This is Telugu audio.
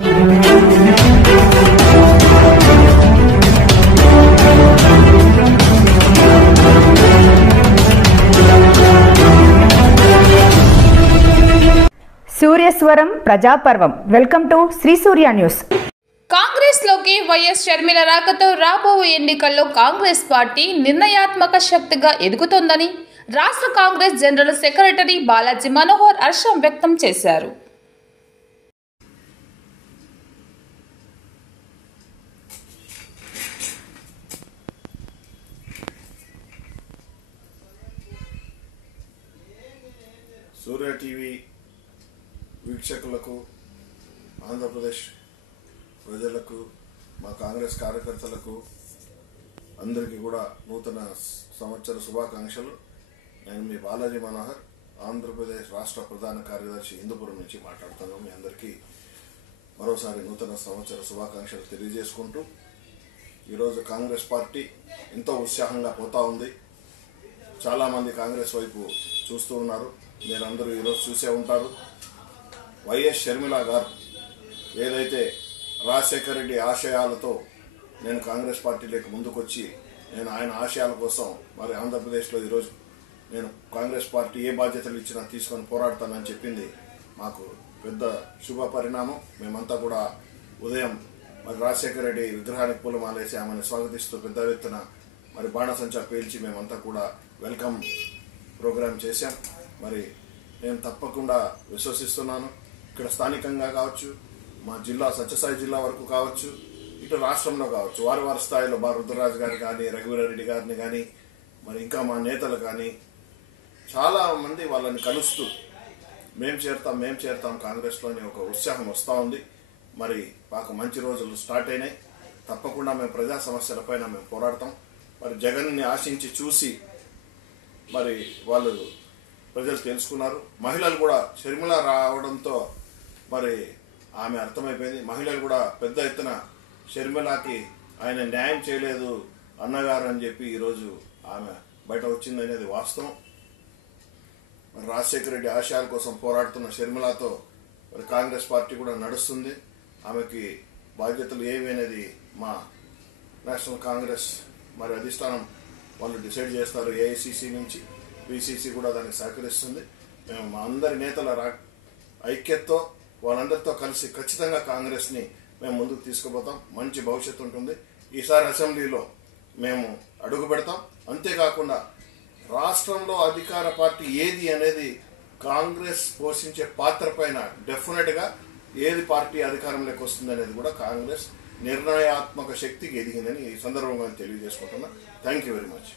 సూర్యస్వరం ప్రజాపర్వం. Welcome to Sri Surya news. Congress లోకి వైఎస్ షర్మిల రాకతో రాబోయే ఎన్నికల్లో కాంగ్రెస్ పార్టీ నిర్ణయాత్మక శక్తిగా ఎదుగుతోందని రాష్ట్ర కాంగ్రెస్ జనరల్ సెక్రటరీ బాలాజీ మనోహర్ హర్షం వ్యక్తం చేశారు. సూర్య టీవీ వీక్షకులకు, ఆంధ్రప్రదేశ్ ప్రజలకు, మా కాంగ్రెస్ కార్యకర్తలకు అందరికీ కూడా నూతన సంవత్సర శుభాకాంక్షలు. నేను మీ బాలాజీ మనోహర్, ఆంధ్రప్రదేశ్ రాష్ట్ర ప్రధాన కార్యదర్శి, హిందూపురం నుంచి మాట్లాడుతున్నాను. మీ అందరికీ మరోసారి నూతన సంవత్సర శుభాకాంక్షలు తెలియజేసుకుంటూ, ఈరోజు కాంగ్రెస్ పార్టీ ఎంతో ఉత్సాహంగా పోతా ఉంది. చాలామంది కాంగ్రెస్ వైపు చూస్తూ ఉన్నారు. మీరందరూ ఈరోజు చూసే ఉంటారు. వైఎస్ షర్మిల గారు ఏదైతే రాజశేఖర రెడ్డి ఆశయాలతో నేను కాంగ్రెస్ పార్టీలోకి ముందుకొచ్చి నేను ఆయన ఆశయాల కోసం మరి ఆంధ్రప్రదేశ్లో ఈరోజు నేను కాంగ్రెస్ పార్టీ ఏ బాధ్యతలు ఇచ్చినా తీసుకొని పోరాడతానని చెప్పింది మాకు పెద్ద శుభ పరిణామం. మేమంతా కూడా ఉదయం మరి రాజశేఖర రెడ్డి విగ్రహానికి పూలమాలేసి ఆమెను స్వాగతిస్తూ పెద్ద ఎత్తున మరి బాణసంచా పేల్చి మేమంతా కూడా వెల్కమ్ ప్రోగ్రాం చేశాం. మరి నేను తప్పకుండా విశ్వసిస్తున్నాను, ఇక్కడ స్థానికంగా కావచ్చు, మా జిల్లా సత్యసాయి జిల్లా వరకు కావచ్చు, ఇటు రాష్ట్రంలో కావచ్చు, వారి స్థాయిలో రుద్రరాజు గారిని కానీ, రఘువీరారెడ్డి గారిని కానీ, మరి ఇంకా మా నేతలు కానీ చాలా మంది వాళ్ళని కలుస్తూ మేము చేరతాం కాంగ్రెస్లోని ఒక ఉత్సాహం వస్తూ ఉంది. మరి మాకు మంచి రోజులు స్టార్ట్ అయినాయి. తప్పకుండా మేము ప్రజా సమస్యలపైన మేము పోరాడతాం. మరి జగన్ని ఆశించి చూసి మరి వాళ్ళు ప్రజలు తెలుసుకున్నారు. మహిళలు కూడా షర్మిల రావడంతో మరి ఆమె అర్థమైపోయింది. మహిళలు కూడా పెద్ద ఎత్తున షర్మిలకి ఆయన న్యాయం చేయలేదు అన్నగారు అని చెప్పి ఈరోజు ఆమె బయట వచ్చింది అనేది వాస్తవం. మరి రాజశేఖర రెడ్డి ఆశయాల కోసం పోరాడుతున్న షర్మిలతో మరి కాంగ్రెస్ పార్టీ కూడా నడుస్తుంది. ఆమెకి బాధ్యతలు ఏవి అనేది మా నేషనల్ కాంగ్రెస్ మరి అధిష్టానం వాళ్ళు డిసైడ్ చేస్తారు. ఏఐసిసి నుంచి పిసిసి కూడా దానికి సహకరిస్తుంది. మేము మా అందరి నేతల ఐక్యతతో వాళ్ళందరితో కలిసి ఖచ్చితంగా కాంగ్రెస్ని మేము ముందుకు తీసుకుపోతాం. మంచి భవిష్యత్తు ఉంటుంది. ఈసారి అసెంబ్లీలో మేము అడుగు పెడతాం. అంతేకాకుండా రాష్ట్రంలో అధికార పార్టీ ఏది అనేది కాంగ్రెస్ పోషించే పాత్ర పైన డెఫినెట్గా ఏది పార్టీ అధికారంలోకి వస్తుంది అనేది కూడా కాంగ్రెస్ నిర్ణయాత్మక శక్తికి ఎదిగిందని ఈ సందర్భంగా తెలియజేసుకుంటున్నా. Thank you very much.